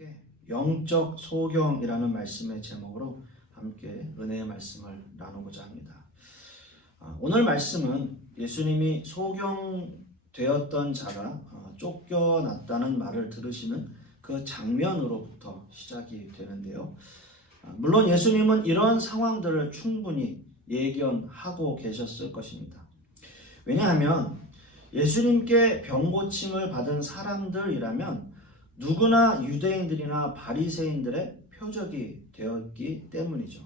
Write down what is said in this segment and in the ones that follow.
함께 영적 소경이라는 말씀의 제목으로 함께 은혜의 말씀을 나누고자 합니다. 오늘 말씀은 예수님이 소경되었던 자가 쫓겨났다는 말을 들으시는 그 장면으로부터 시작이 되는데요. 물론 예수님은 이런 상황들을 충분히 예견하고 계셨을 것입니다. 왜냐하면 예수님께 병고침을 받은 사람들이라면 누구나 유대인들이나 바리새인들의 표적이 되었기 때문이죠.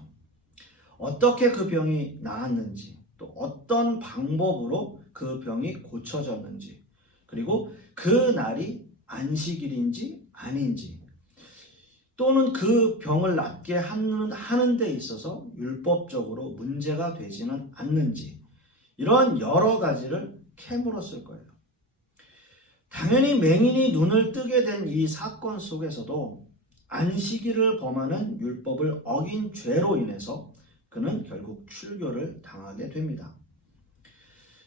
어떻게 그 병이 나았는지, 또 어떤 방법으로 그 병이 고쳐졌는지, 그리고 그 날이 안식일인지 아닌지, 또는 그 병을 낫게 하는 데 있어서 율법적으로 문제가 되지는 않는지, 이런 여러 가지를 캐물었을 거예요. 당연히 맹인이 눈을 뜨게 된 이 사건 속에서도 안식일을 범하는 율법을 어긴 죄로 인해서 그는 결국 출교를 당하게 됩니다.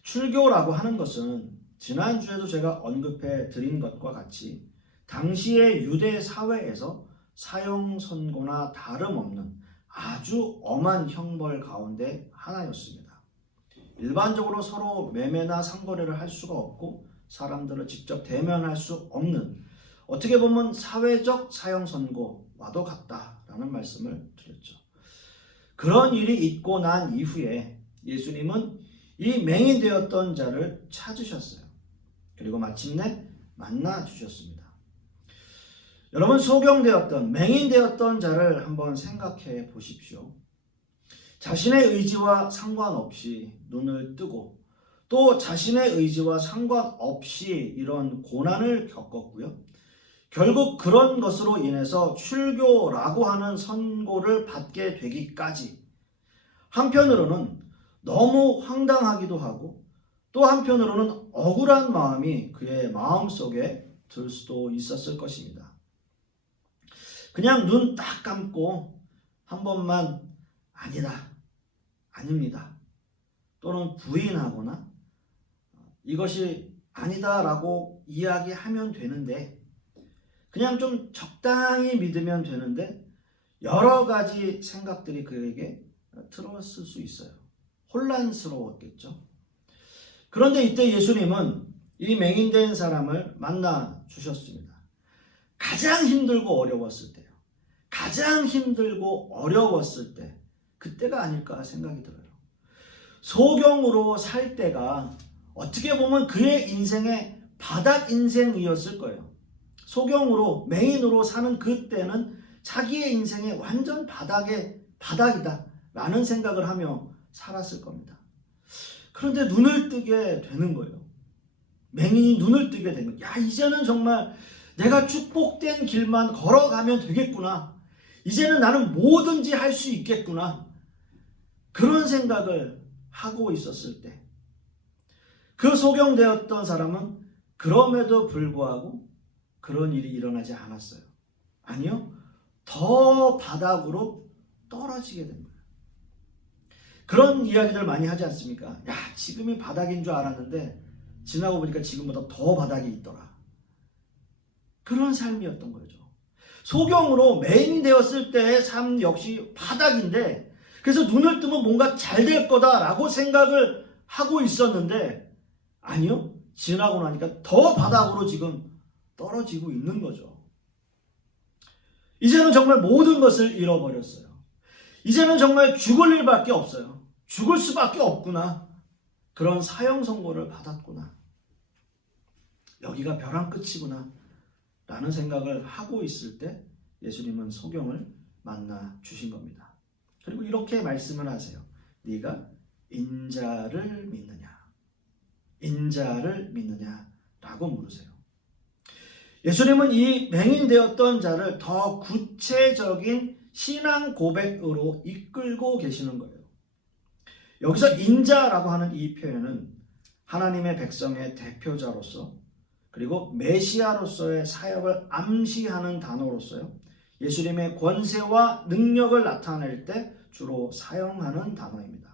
출교라고 하는 것은 지난주에도 제가 언급해 드린 것과 같이 당시의 유대 사회에서 사형 선고나 다름없는 아주 엄한 형벌 가운데 하나였습니다. 일반적으로 서로 매매나 상거래를 할 수가 없고 사람들을 직접 대면할 수 없는, 어떻게 보면 사회적 사형 선고와도 같다라는 말씀을 드렸죠. 그런 일이 있고 난 이후에 예수님은 이 맹인 되었던 자를 찾으셨어요. 그리고 마침내 만나 주셨습니다. 여러분, 소경되었던, 맹인 되었던 자를 한번 생각해 보십시오. 자신의 의지와 상관없이 눈을 뜨고 또 자신의 의지와 상관없이 이런 고난을 겪었고요. 결국 그런 것으로 인해서 출교라고 하는 선고를 받게 되기까지, 한편으로는 너무 황당하기도 하고 또 한편으로는 억울한 마음이 그의 마음속에 들 수도 있었을 것입니다. 그냥 눈 딱 감고 한 번만 아니다, 아닙니다, 또는 부인하거나 이것이 아니다라고 이야기하면 되는데, 그냥 좀 적당히 믿으면 되는데 여러 가지 생각들이 그에게 들어왔을 수 있어요. 혼란스러웠겠죠. 그런데 이때 예수님은 이 맹인된 사람을 만나 주셨습니다. 가장 힘들고 어려웠을 때요. 가장 힘들고 어려웠을 때, 그때가 아닐까 생각이 들어요. 소경으로 살 때가 어떻게 보면 그의 인생의 바닥 인생이었을 거예요. 소경으로, 맹인으로 사는 그때는 자기의 인생의 완전 바닥이다 라는 생각을 하며 살았을 겁니다. 그런데 눈을 뜨게 되는 거예요. 맹인이 눈을 뜨게 되는 거예요. 야, 이제는 정말 내가 축복된 길만 걸어가면 되겠구나. 이제는 나는 뭐든지 할 수 있겠구나. 그런 생각을 하고 있었을 때, 그 소경되었던 사람은 그럼에도 불구하고 그런 일이 일어나지 않았어요. 아니요, 더 바닥으로 떨어지게 된 거예요. 그런 이야기들 많이 하지 않습니까? 야, 지금이 바닥인 줄 알았는데 지나고 보니까 지금보다 더 바닥이 있더라. 그런 삶이었던 거죠. 소경으로 맹인 되었을 때의 삶 역시 바닥인데, 그래서 눈을 뜨면 뭔가 잘 될 거다라고 생각을 하고 있었는데, 아니요, 지나고 나니까 더 바닥으로 지금 떨어지고 있는 거죠. 이제는 정말 모든 것을 잃어버렸어요. 이제는 정말 죽을 일밖에 없어요. 죽을 수밖에 없구나. 그런 사형 선고를 받았구나. 여기가 벼랑 끝이구나 라는 생각을 하고 있을 때 예수님은 소경을 만나 주신 겁니다. 그리고 이렇게 말씀을 하세요. 네가 인자를 믿느냐? 인자를 믿느냐? 라고 물으세요. 예수님은 이 맹인되었던 자를 더 구체적인 신앙 고백으로 이끌고 계시는 거예요. 여기서 인자라고 하는 이 표현은 하나님의 백성의 대표자로서, 그리고 메시아로서의 사역을 암시하는 단어로서요, 예수님의 권세와 능력을 나타낼 때 주로 사용하는 단어입니다.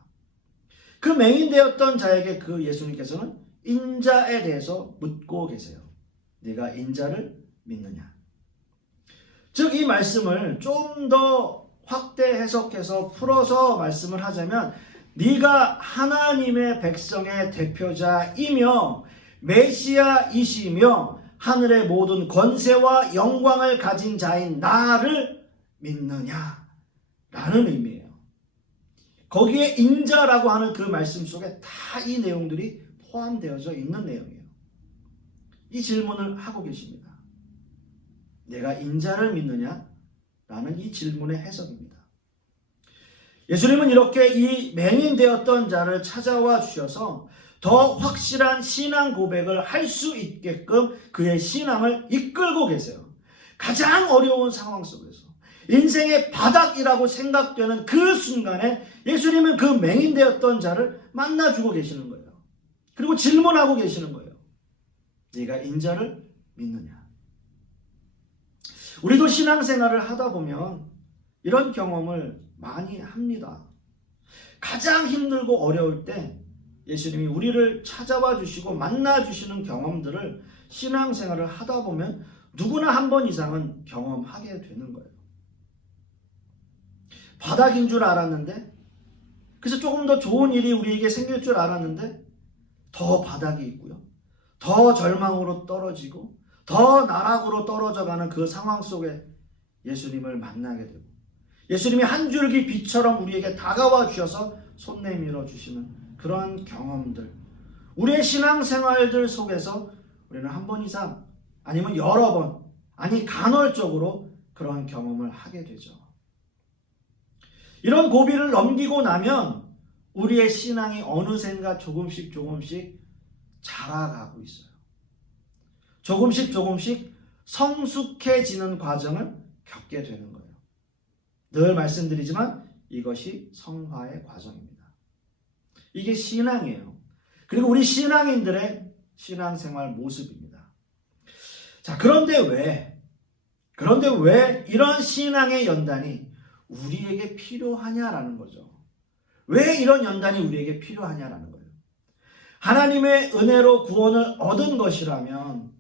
그 맹인되었던 자에게 그 예수님께서는 인자에 대해서 묻고 계세요. 네가 인자를 믿느냐? 즉 이 말씀을 좀 더 확대 해석해서 풀어서 말씀을 하자면 네가 하나님의 백성의 대표자이며 메시아이시며 하늘의 모든 권세와 영광을 가진 자인 나를 믿느냐 라는 의미예요. 거기에 인자라고 하는 그 말씀 속에 다 이 내용들이 포함되어져 있는 내용이에요. 이 질문을 하고 계십니다. 내가 인자를 믿느냐? 라는 이 질문의 해석입니다. 예수님은 이렇게 이 맹인되었던 자를 찾아와 주셔서 더 확실한 신앙 고백을 할 수 있게끔 그의 신앙을 이끌고 계세요. 가장 어려운 상황 속에서 인생의 바닥이라고 생각되는 그 순간에 예수님은 그 맹인되었던 자를 만나주고 계시는 거예요. 그리고 질문하고 계시는 거예요. 네가 인자를 믿느냐? 우리도 신앙생활을 하다 보면 이런 경험을 많이 합니다. 가장 힘들고 어려울 때 예수님이 우리를 찾아와 주시고 만나 주시는 경험들을 신앙생활을 하다 보면 누구나 한 번 이상은 경험하게 되는 거예요. 바닥인 줄 알았는데, 그래서 조금 더 좋은 일이 우리에게 생길 줄 알았는데 더 바닥이 있고요. 더 절망으로 떨어지고 더 나락으로 떨어져가는 그 상황 속에 예수님을 만나게 되고 예수님이 한 줄기 빛처럼 우리에게 다가와 주셔서 손 내밀어 주시는 그런 경험들, 우리의 신앙생활들 속에서 우리는 한 번 이상 아니면 여러 번, 아니 간헐적으로 그런 경험을 하게 되죠. 이런 고비를 넘기고 나면 우리의 신앙이 어느샌가 조금씩 자라가고 있어요. 조금씩 성숙해지는 과정을 겪게 되는 거예요. 늘 말씀드리지만 이것이 성화의 과정입니다. 이게 신앙이에요. 그리고 우리 신앙인들의 신앙생활 모습입니다. 자, 그런데 왜 이런 신앙의 연단이 우리에게 필요하냐라는 거죠. 왜 이런 연단이 우리에게 필요하냐라는 거예요. 하나님의 은혜로 구원을 얻은 것이라면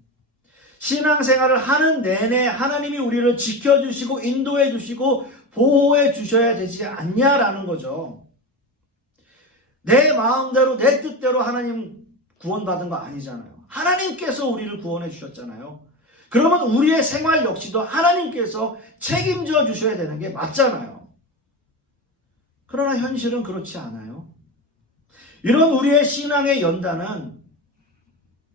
신앙생활을 하는 내내 하나님이 우리를 지켜주시고 인도해 주시고 보호해 주셔야 되지 않냐라는 거죠. 내 마음대로 내 뜻대로 하나님 구원받은 거 아니잖아요. 하나님께서 우리를 구원해 주셨잖아요. 그러면 우리의 생활 역시도 하나님께서 책임져 주셔야 되는 게 맞잖아요. 그러나 현실은 그렇지 않아요. 이런 우리의 신앙의 연단은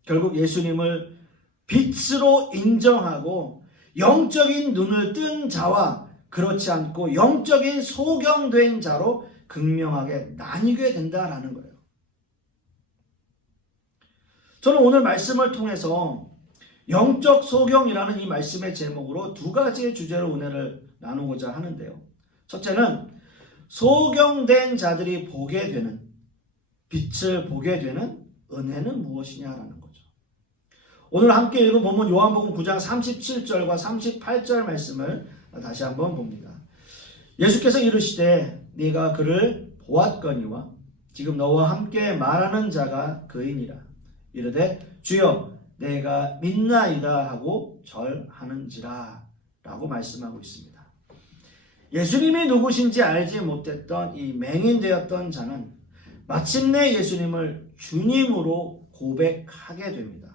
결국 예수님을 빛으로 인정하고 영적인 눈을 뜬 자와 그렇지 않고 영적인 소경된 자로 극명하게 나뉘게 된다라는 거예요. 저는 오늘 말씀을 통해서 영적 소경이라는 이 말씀의 제목으로 두 가지의 주제로 은혜를 나누고자 하는데요. 첫째는 소경된 자들이 보게 되는, 빛을 보게 되는 은혜는 무엇이냐라는 거죠. 오늘 함께 읽은 본문 요한복음 9장 37절과 38절 말씀을 다시 한번 봅니다. 예수께서 이르시되 네가 그를 보았거니와 지금 너와 함께 말하는 자가 그이니라. 이르되 주여 내가 믿나이다 하고 절하는지라 라고 말씀하고 있습니다. 예수님이 누구신지 알지 못했던 이 맹인되었던 자는 마침내 예수님을 주님으로 고백하게 됩니다.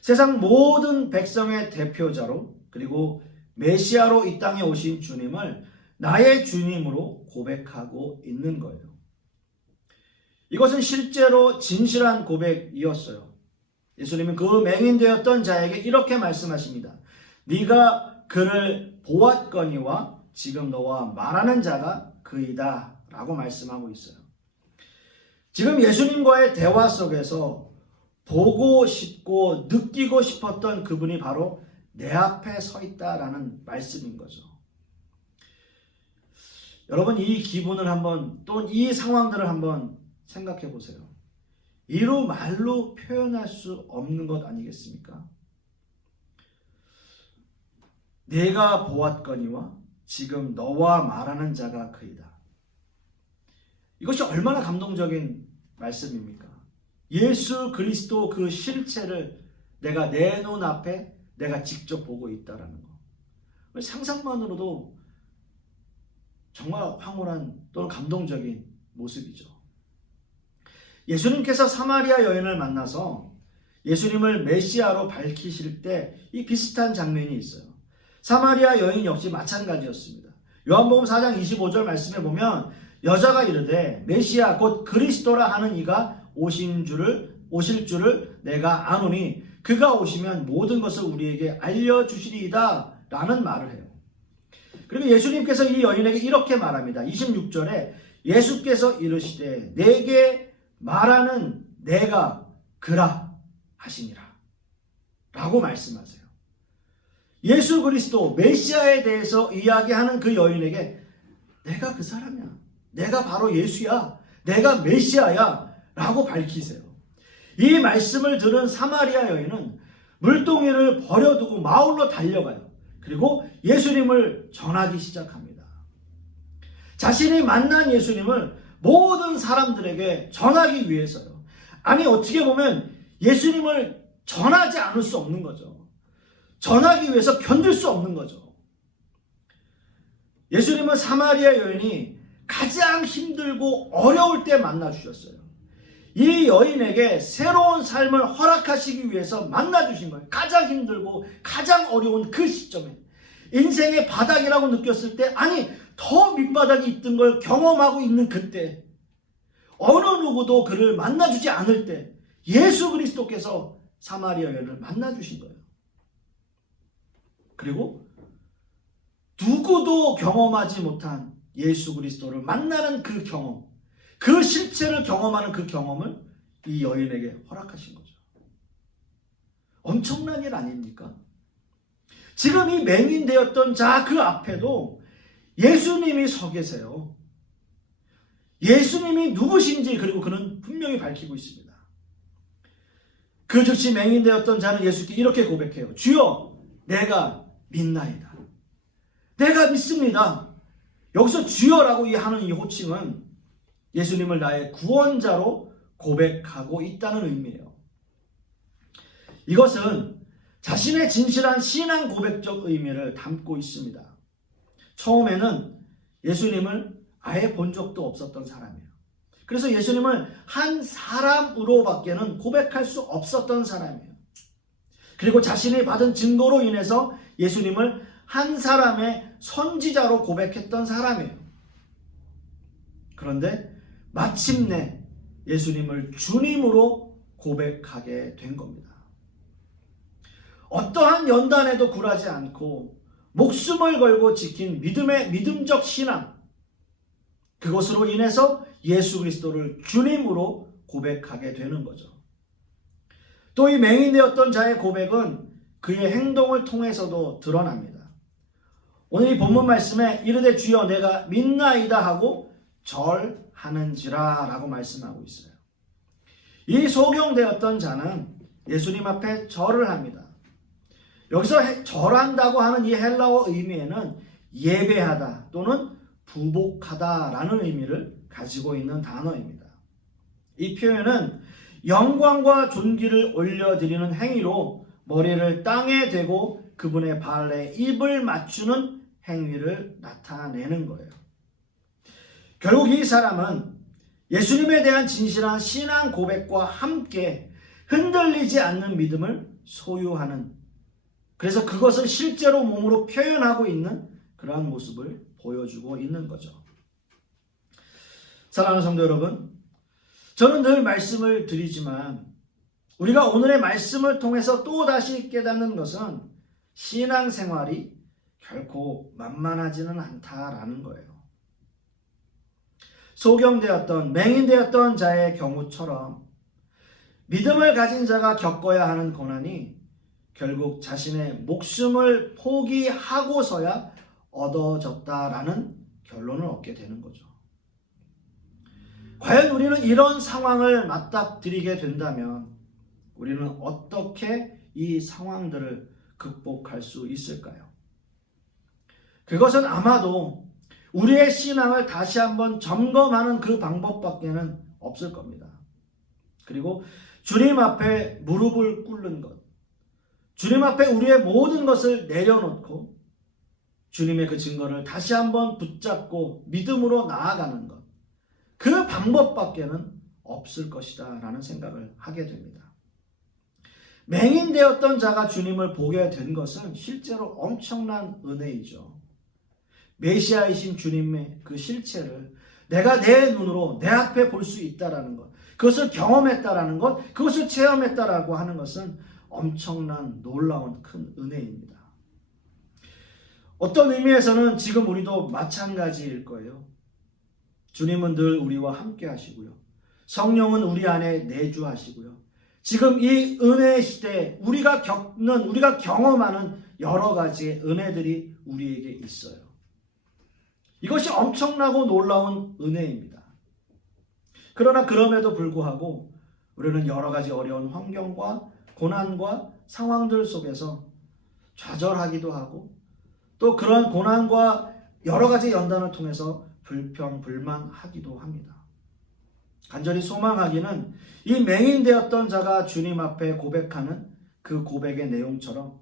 세상 모든 백성의 대표자로 그리고 메시아로 이 땅에 오신 주님을 나의 주님으로 고백하고 있는 거예요. 이것은 실제로 진실한 고백이었어요. 예수님은 그 맹인되었던 자에게 이렇게 말씀하십니다. 네가 그를 보았거니와 지금 너와 말하는 자가 그이다 라고 말씀하고 있어요. 지금 예수님과의 대화 속에서 보고 싶고 느끼고 싶었던 그분이 바로 내 앞에 서 있다라는 말씀인 거죠. 여러분, 이 기분을 한번, 또 이 상황들을 한번 생각해 보세요. 이루 말로 표현할 수 없는 것 아니겠습니까? 내가 보았거니와 지금 너와 말하는 자가 그이다. 이것이 얼마나 감동적인 말씀입니까? 예수 그리스도 그 실체를 내가 내 눈앞에 내가 직접 보고 있다라는 거. 상상만으로도 정말 황홀한 또는 감동적인 모습이죠. 예수님께서 사마리아 여인을 만나서 예수님을 메시아로 밝히실 때 이 비슷한 장면이 있어요. 사마리아 여인 역시 마찬가지였습니다. 요한복음 4장 25절 말씀에 보면 여자가 이르되 메시아 곧 그리스도라 하는 이가 오실 줄을 내가 아노니 그가 오시면 모든 것을 우리에게 알려주시리이다 라는 말을 해요. 그리고 예수님께서 이 여인에게 이렇게 말합니다. 26절에 예수께서 이르시되 내게 말하는 내가 그라 하시니라 라고 말씀하세요. 예수 그리스도 메시아에 대해서 이야기하는 그 여인에게 내가 그 사람이야, 내가 바로 예수야, 내가 메시아야 라고 밝히세요. 이 말씀을 들은 사마리아 여인은 물동이를 버려두고 마을로 달려가요. 그리고 예수님을 전하기 시작합니다. 자신이 만난 예수님을 모든 사람들에게 전하기 위해서요. 아니 어떻게 보면 예수님을 전하지 않을 수 없는 거죠. 전하기 위해서 견딜 수 없는 거죠. 예수님은 사마리아 여인이 가장 힘들고 어려울 때 만나주셨어요. 이 여인에게 새로운 삶을 허락하시기 위해서 만나주신 거예요. 가장 힘들고 가장 어려운 그 시점에 인생의 바닥이라고 느꼈을 때, 아니 더 밑바닥이 있던 걸 경험하고 있는 그때, 어느 누구도 그를 만나주지 않을 때 예수 그리스도께서 사마리아 여인을 만나주신 거예요. 그리고 누구도 경험하지 못한 예수 그리스도를 만나는 그 경험, 그 실체를 경험하는 그 경험을 이 여인에게 허락하신 거죠. 엄청난 일 아닙니까? 지금 이 맹인되었던 자 그 앞에도 예수님이 서 계세요. 예수님이 누구신지 그리고 그는 분명히 밝히고 있습니다. 그 즉시 맹인되었던 자는 예수께 이렇게 고백해요. 주여 내가 믿나이다. 내가 믿습니다. 여기서 주여라고 하는 이 호칭은 예수님을 나의 구원자로 고백하고 있다는 의미예요. 이것은 자신의 진실한 신앙 고백적 의미를 담고 있습니다. 처음에는 예수님을 아예 본 적도 없었던 사람이에요. 그래서 예수님을 한 사람으로밖에는 고백할 수 없었던 사람이에요. 그리고 자신이 받은 증거로 인해서 예수님을 한 사람의 선지자로 고백했던 사람이에요. 그런데 마침내 예수님을 주님으로 고백하게 된 겁니다. 어떠한 연단에도 굴하지 않고 목숨을 걸고 지킨 믿음적 신앙, 그것으로 인해서 예수 그리스도를 주님으로 고백하게 되는 거죠. 또 이 맹인되었던 자의 고백은 그의 행동을 통해서도 드러납니다. 오늘 이 본문 말씀에 이르되 주여 내가 믿나이다 하고 절하는지라 라고 말씀하고 있어요. 이 소경되었던 자는 예수님 앞에 절을 합니다. 여기서 절한다고 하는 이 헬라어 의미에는 예배하다 또는 부복하다라는 의미를 가지고 있는 단어입니다. 이 표현은 영광과 존귀를 올려드리는 행위로 머리를 땅에 대고 그분의 발에 입을 맞추는 행위를 나타내는 거예요. 결국 이 사람은 예수님에 대한 진실한 신앙 고백과 함께 흔들리지 않는 믿음을 소유하는, 그래서 그것을 실제로 몸으로 표현하고 있는 그러한 모습을 보여주고 있는 거죠. 사랑하는 성도 여러분, 저는 늘 말씀을 드리지만 우리가 오늘의 말씀을 통해서 또다시 깨닫는 것은 신앙생활이 결코 만만하지는 않다라는 거예요. 소경되었던, 맹인되었던 자의 경우처럼 믿음을 가진 자가 겪어야 하는 고난이 결국 자신의 목숨을 포기하고서야 얻어졌다라는 결론을 얻게 되는 거죠. 과연 우리는 이런 상황을 맞닥뜨리게 된다면 우리는 어떻게 이 상황들을 극복할 수 있을까요? 그것은 아마도 우리의 신앙을 다시 한번 점검하는 그 방법밖에는 없을 겁니다. 그리고 주님 앞에 무릎을 꿇는 것, 주님 앞에 우리의 모든 것을 내려놓고 주님의 그 증거를 다시 한번 붙잡고 믿음으로 나아가는 것. 그 방법밖에는 없을 것이다 라는 생각을 하게 됩니다. 맹인되었던 자가 주님을 보게 된 것은 실제로 엄청난 은혜이죠. 메시아이신 주님의 그 실체를 내가 내 눈으로 내 앞에 볼 수 있다라는 것, 그것을 경험했다라는 것, 그것을 체험했다라고 하는 것은 엄청난 놀라운 큰 은혜입니다. 어떤 의미에서는 지금 우리도 마찬가지일 거예요. 주님은 늘 우리와 함께 하시고요. 성령은 우리 안에 내주하시고요. 지금 이 은혜의 시대에 우리가 경험하는 여러 가지의 은혜들이 우리에게 있어요. 이것이 엄청나고 놀라운 은혜입니다. 그러나 그럼에도 불구하고 우리는 여러 가지 어려운 환경과 고난과 상황들 속에서 좌절하기도 하고 또 그런 고난과 여러 가지 연단을 통해서 불평불만하기도 합니다. 간절히 소망하기는 이 맹인되었던 자가 주님 앞에 고백하는 그 고백의 내용처럼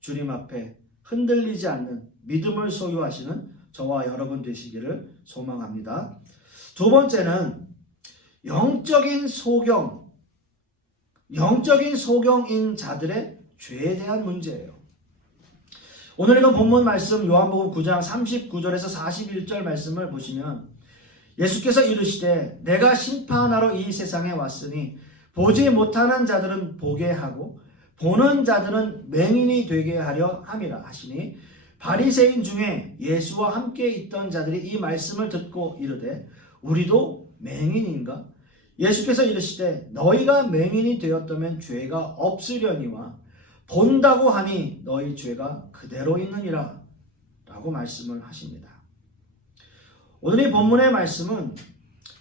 주님 앞에 흔들리지 않는 믿음을 소유하시는 저와 여러분 되시기를 소망합니다. 두 번째는 영적인 소경인 자들의 죄에 대한 문제예요. 오늘 읽은 본문 말씀 요한복음 9장 39절에서 41절 말씀을 보시면 예수께서 이르시되 내가 심판하러 이 세상에 왔으니 보지 못하는 자들은 보게 하고 보는 자들은 맹인이 되게 하려 함이라 하시니 바리새인 중에 예수와 함께 있던 자들이 이 말씀을 듣고 이르되 우리도 맹인인가? 예수께서 이르시되 너희가 맹인이 되었다면 죄가 없으려니와 본다고 하니 너희 죄가 그대로 있느니라 라고 말씀을 하십니다. 오늘 이 본문의 말씀은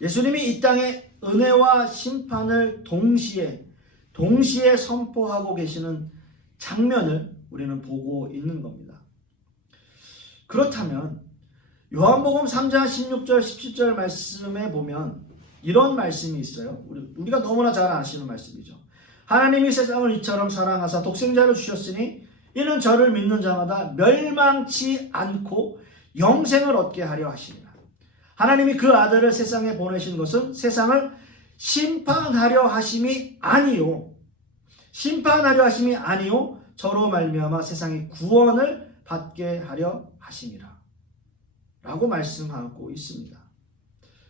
예수님이 이 땅에 은혜와 심판을 동시에 선포하고 계시는 장면을 우리는 보고 있는 겁니다. 그렇다면 요한복음 3장 16절 17절 말씀에 보면 이런 말씀이 있어요. 우리가 너무나 잘 아시는 말씀이죠. 하나님이 세상을 이처럼 사랑하사 독생자를 주셨으니 이는 저를 믿는 자마다 멸망치 않고 영생을 얻게 하려 하시니라. 하나님이 그 아들을 세상에 보내신 것은 세상을 심판하려 하심이 아니요 저로 말미암아 세상이 구원을 받게 하려 하심이라 라고 말씀하고 있습니다.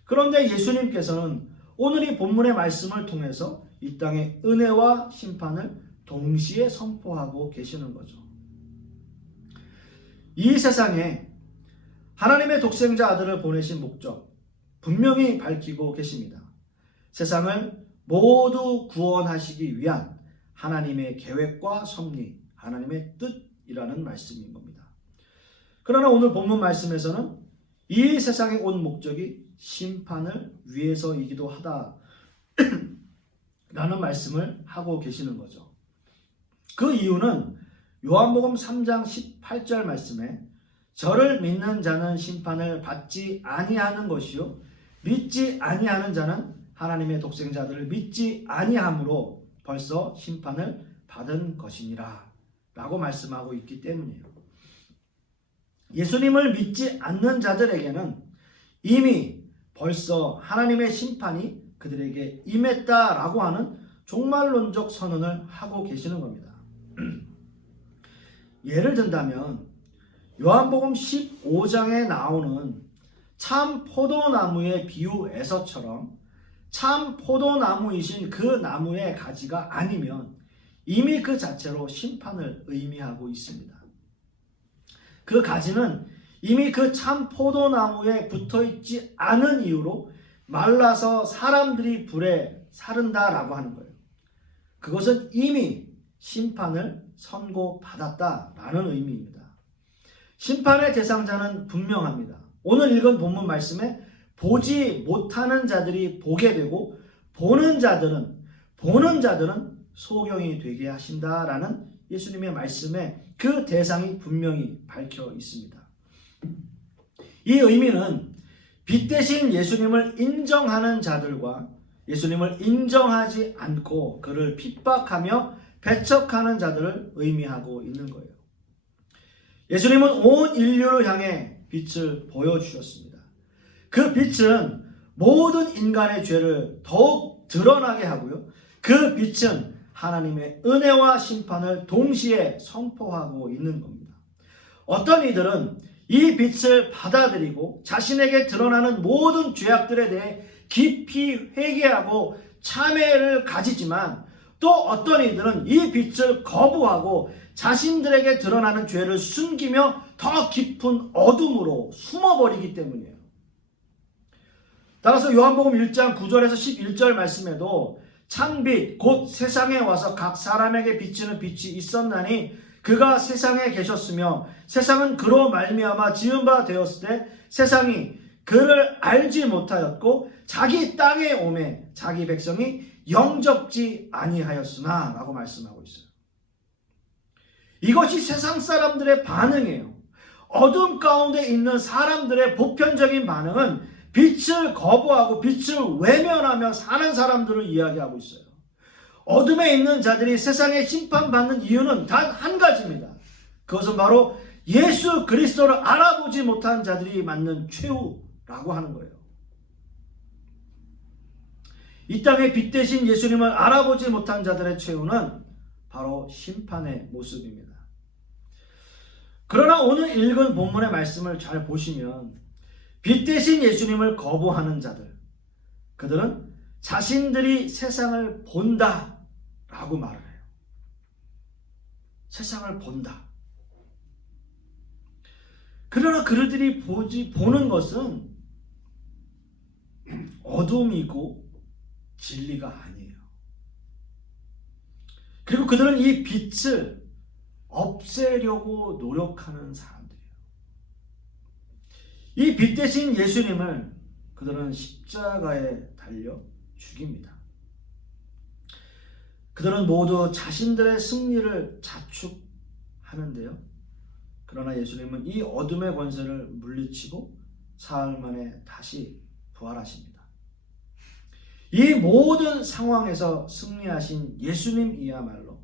그런데 예수님께서는 오늘 이 본문의 말씀을 통해서 이 땅의 은혜와 심판을 동시에 선포하고 계시는 거죠. 이 세상에 하나님의 독생자 아들을 보내신 목적 분명히 밝히고 계십니다. 세상을 모두 구원하시기 위한 하나님의 계획과 섭리, 하나님의 뜻이라는 말씀인 겁니다. 그러나 오늘 본문 말씀에서는 이 세상에 온 목적이 심판을 위해서이기도 하다 라는 말씀을 하고 계시는 거죠. 그 이유는 요한복음 3장 18절 말씀에 저를 믿는 자는 심판을 받지 아니하는 것이요 믿지 아니하는 자는 하나님의 독생자들을 믿지 아니함으로 벌써 심판을 받은 것이니라 라고 말씀하고 있기 때문이에요. 예수님을 믿지 않는 자들에게는 이미 벌써 하나님의 심판이 그들에게 임했다라고 하는 종말론적 선언을 하고 계시는 겁니다. 예를 든다면 요한복음 15장에 나오는 참 포도나무의 비유에서처럼 참 포도나무이신 그 나무의 가지가 아니면 이미 그 자체로 심판을 의미하고 있습니다. 그 가지는 이미 그 참 포도나무에 붙어있지 않은 이유로 말라서 사람들이 불에 사른다라고 하는 거예요. 그것은 이미 심판을 선고받았다라는 의미입니다. 심판의 대상자는 분명합니다. 오늘 읽은 본문 말씀에 보지 못하는 자들이 보게 되고 보는 자들은 소경이 되게 하신다라는 예수님의 말씀에 그 대상이 분명히 밝혀 있습니다. 이 의미는 빛 대신 예수님을 인정하는 자들과 예수님을 인정하지 않고 그를 핍박하며 배척하는 자들을 의미하고 있는 거예요. 예수님은 온 인류를 향해 빛을 보여주셨습니다. 그 빛은 모든 인간의 죄를 더욱 드러나게 하고요. 그 빛은 하나님의 은혜와 심판을 동시에 선포하고 있는 겁니다. 어떤 이들은 이 빛을 받아들이고 자신에게 드러나는 모든 죄악들에 대해 깊이 회개하고 참회를 가지지만, 또 어떤 이들은 이 빛을 거부하고 자신들에게 드러나는 죄를 숨기며 더 깊은 어둠으로 숨어버리기 때문이에요. 따라서 요한복음 1장 9절에서 11절 말씀에도 참빛 곧 세상에 와서 각 사람에게 비치는 빛이 있었나니 그가 세상에 계셨으며 세상은 그로 말미암아 지은 바 되었을 때 세상이 그를 알지 못하였고 자기 땅에 오매 자기 백성이 영접지 아니하였으나 라고 말씀하고 있어요. 이것이 세상 사람들의 반응이에요. 어둠 가운데 있는 사람들의 보편적인 반응은 빛을 거부하고 빛을 외면하며 사는 사람들을 이야기하고 있어요. 어둠에 있는 자들이 세상에 심판받는 이유는 단 한 가지입니다. 그것은 바로 예수 그리스도를 알아보지 못한 자들이 맞는 최후라고 하는 거예요. 이 땅에 빛 대신 예수님을 알아보지 못한 자들의 최후는 바로 심판의 모습입니다. 그러나 오늘 읽은 본문의 말씀을 잘 보시면 빛 대신 예수님을 거부하는 자들, 그들은 자신들이 세상을 본다 라고 말을 해요. 세상을 본다. 그러나 그들이 보는 것은 어둠이고 진리가 아니에요. 그리고 그들은 이 빛을 없애려고 노력하는 사람들이에요. 이 빛 대신 예수님을 그들은 십자가에 달려 죽입니다. 그들은 모두 자신들의 승리를 자축하는데요. 그러나 예수님은 이 어둠의 권세를 물리치고 사흘 만에 다시 부활하십니다. 이 모든 상황에서 승리하신 예수님이야말로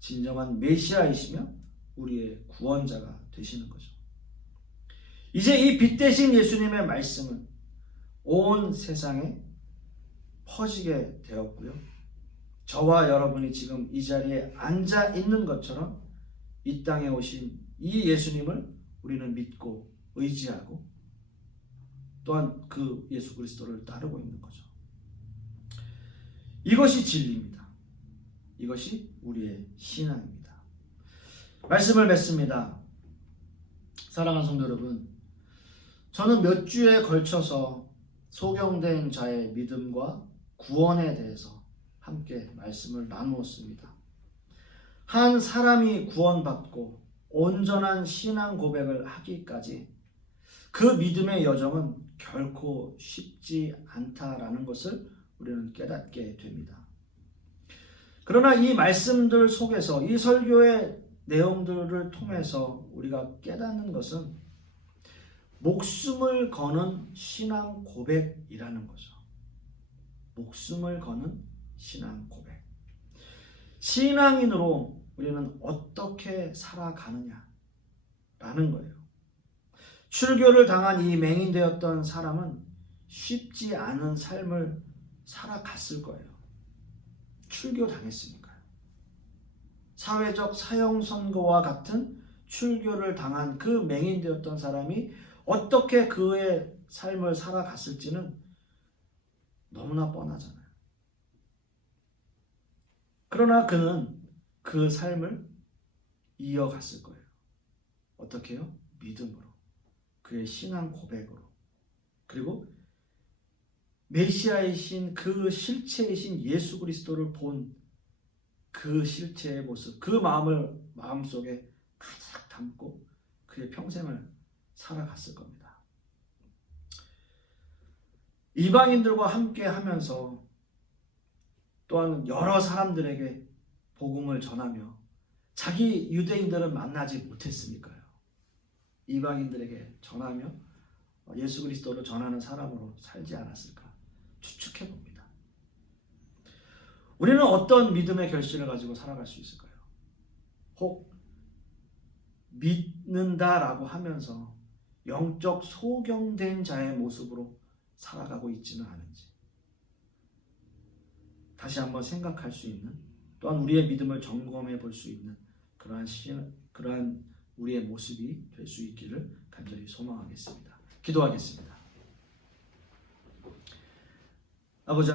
진정한 메시아이시며 우리의 구원자가 되시는 거죠. 이제 이 빛 대신 예수님의 말씀은 온 세상에 퍼지게 되었고요. 저와 여러분이 지금 이 자리에 앉아 있는 것처럼 이 땅에 오신 이 예수님을 우리는 믿고 의지하고 또한 그 예수 그리스도를 따르고 있는 거죠. 이것이 진리입니다. 이것이 우리의 신앙입니다. 말씀을 맺습니다. 사랑하는 성도 여러분, 저는 몇 주에 걸쳐서 소경된 자의 믿음과 구원에 대해서 함께 말씀을 나누었습니다. 한 사람이 구원받고 온전한 신앙 고백을 하기까지 그 믿음의 여정은 결코 쉽지 않다라는 것을 우리는 깨닫게 됩니다. 그러나 이 말씀들 속에서 이 설교의 내용들을 통해서 우리가 깨닫는 것은 목숨을 거는 신앙 고백이라는 거죠. 목숨을 거는 신앙 고백. 신앙인으로 우리는 어떻게 살아가느냐라는 거예요. 출교를 당한 이 맹인되었던 사람은 쉽지 않은 삶을 살아갔을 거예요. 출교당했으니까요. 사회적 사형 선고와 같은 출교를 당한 그 맹인되었던 사람이 어떻게 그의 삶을 살아갔을지는 너무나 뻔하잖아요. 그러나 그는 그 삶을 이어갔을 거예요. 어떻게요? 믿음으로. 그의 신앙 고백으로. 그리고 메시아이신 그 실체이신 예수 그리스도를 본 그 실체의 모습, 그 마음을 마음속에 가득 담고 그의 평생을 살아갔을 겁니다. 이방인들과 함께 하면서 또한 여러 사람들에게 복음을 전하며 자기 유대인들은 만나지 못했으니까요. 이방인들에게 전하며 예수 그리스도를 전하는 사람으로 살지 않았을까 추측해 봅니다. 우리는 어떤 믿음의 결실을 가지고 살아갈 수 있을까요? 혹 믿는다라고 하면서 영적 소경된 자의 모습으로 살아가고 있지는 않은지 다시 한번 생각할 수 있는, 또한 우리의 믿음을 점검해 볼 수 있는 그러한 우리의 모습이 될 수 있기를 간절히 소망하겠습니다. 기도하겠습니다. 아버지